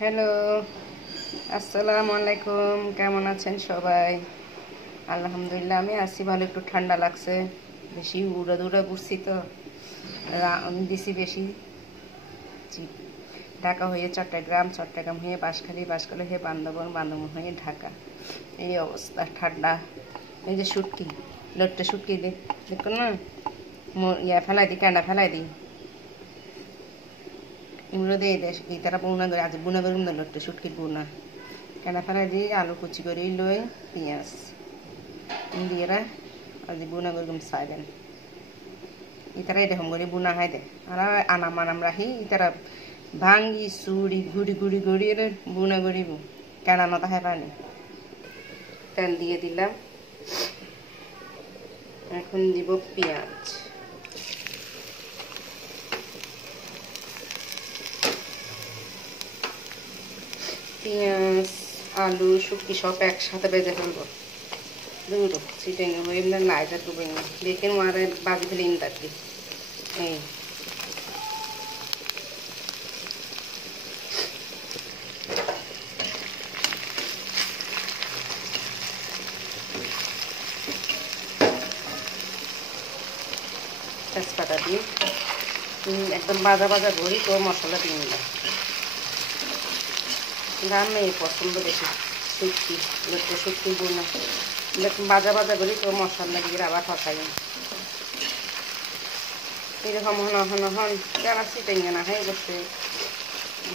Hello, আসসালামু আলাইকুম। কেমন আছেন সবাই? আলহামদুলিল্লাহ আমি আছি ভালো। একটু ঠান্ডা লাগছে, বেশি উড়া ঘুরছি তো, দিছি বেশি। ঢাকা হয়ে চট্টগ্রাম, চট্টগ্রাম হয়ে বাঁশখালী, বাঁশখালী হয়ে বান্দরবন, বান্দরবন হয়ে ঢাকা। এই অবস্থা ঠান্ডা। এই যে শুটকি, লোটটা শুটকি দেখুন না, ইয়া ফেলাই দিই, কাঁডা ফেলাই দিই। এগুলো দিয়ে তারা বুনা করে, আজ বুনা করে লোটটা শুটকির বুনা কাঁডা ফেলাই দিই, আলু কুচি করে লই, পেঁয়াজ দিয়ে আজ বুনা করে সাইলেন। ইতারা এরকম করে বুনা হয় দে, আর আনাম রাখি ইতারা ভাঙ্গি চুড়ি গুড়ি গুড়ি গুড়ি বুনা করিব কেনা নতা হয় পানি। তেল দিয়ে দিলাম, এখন দিব পেঁয়াজ। পেঁয়াজ আলু শুটকি সব একসাথে বেজে ফেলবো। দুটো চিটেঙ্গে হয়ে এমনি লাইটা ডুবে দেখে মারে বাজি ফেলে ইন থাকি। এই তেজপাতা দিয়ে একদম বাজা বাজা করি তো মশলা দিয়ে নিলাম। রান্না পছন্দ বেশি শুটকি, লোকটা শুটকি বোনা এরকম বাজা বাজা করি তো মশলা দিয়ে আবার ফসাই। এরকম হন যারা চিটেঙ্গে না হয় বসে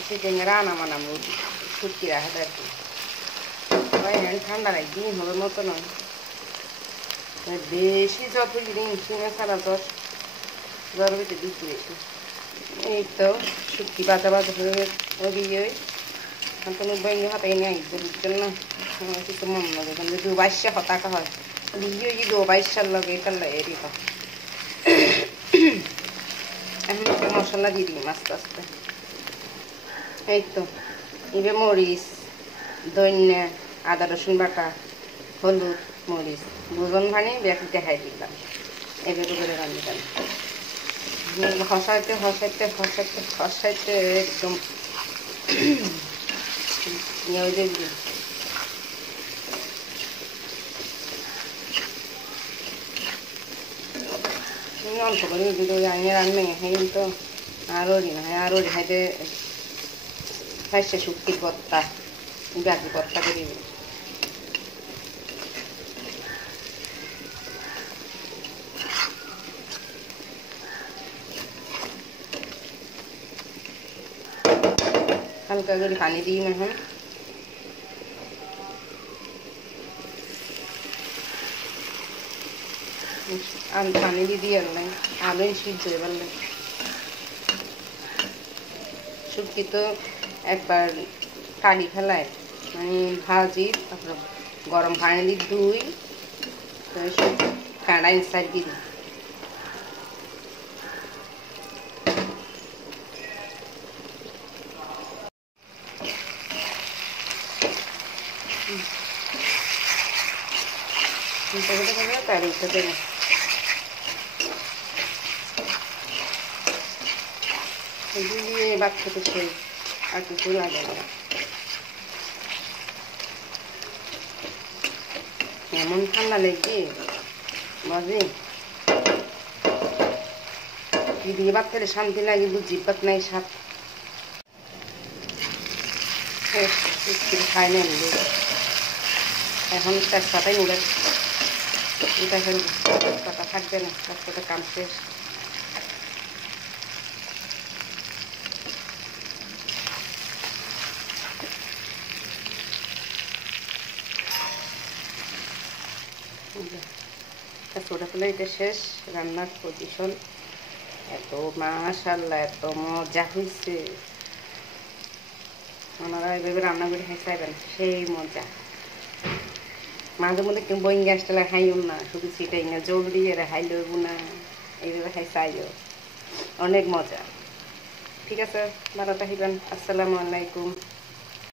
চিটেঙ্গে রান্না মানাম শুটকি রাখা আর কি। ঠান্ডা একদিন হবে মতো নয়, বেশি যত দিন কিনে সারা জ্বর বেশি দিচ্ছি বেশি। এই তো শুটকি বাজা বাজা হয়ে ওই কোনো বইঙ্গে হাতাই নেই বুঝছেন না, কিছু মন লাগে কিন্তু দুবাইশা হতাকা হয় দিয়ে ওই দুবাইশার লগে এটার লাগে এরই হয়। এখন মশলা দিয়ে দিই আস্তে আস্তে। এই তো এবার মরিচ, ধনিয়া, আদা রসুন বাটা, হলুদ, মরিচ দুজন ভানি ব্যাটি দেখাই দিলাম। এগুলো করে রান্ধিলাম, হসাইতে হসাইতে হসাইতে হসাইতে একদম ইয়ে দেখবি। অল্প করে দিল আনিয়ে রান্নে তো আরও দিন হয়, আরও রেহাইতে খাইছে শুটকির ভর্তা, গাছি ভর্তা করি। হালকা করে পানি দিই না, এখন আমি পানি দিয়ে আনলাই আলু সিদ্ধ হয়ে পারলে। শুটকি তো একবার কালি ফেলায় মানে ভাজি, তারপর গরম পানি দিয়ে ধুই, কাঁড়া ইনসাইড দিয়ে দিই। তার উঠে দেবো দিয়ে বাদ খেতে সেই আর কিছু লাগে না। এমন ঠান্ডা লেগে বাজে কি দিয়ে ভাত খেলে শান্তি লাগে, জিভ ভাত নাই স্বাদ। খাই না নিলে এখন তেজপাতাই নিলে এটা ফেলবো, তেজপাতা থাকবে না, তেজপাতা কাম শেষ। তেজপাতা ফেলে এটা শেষ, রান্নার পজিশন। এত মাশাআল্লাহ এত মজা হয়েছে, ওনারা এইভাবে রান্না করে খাই চাইবেন, সেই মজা। মাঝে মধ্যে কেউ বইন গ্যাসটা খাইও না, শুধু ছিটাই না জল দিয়ে খাই লইব না, এইভাবে খাই চাইও, অনেক মজা। ঠিক আছে, ভালো থাকিবেন। আসসালামু আলাইকুম।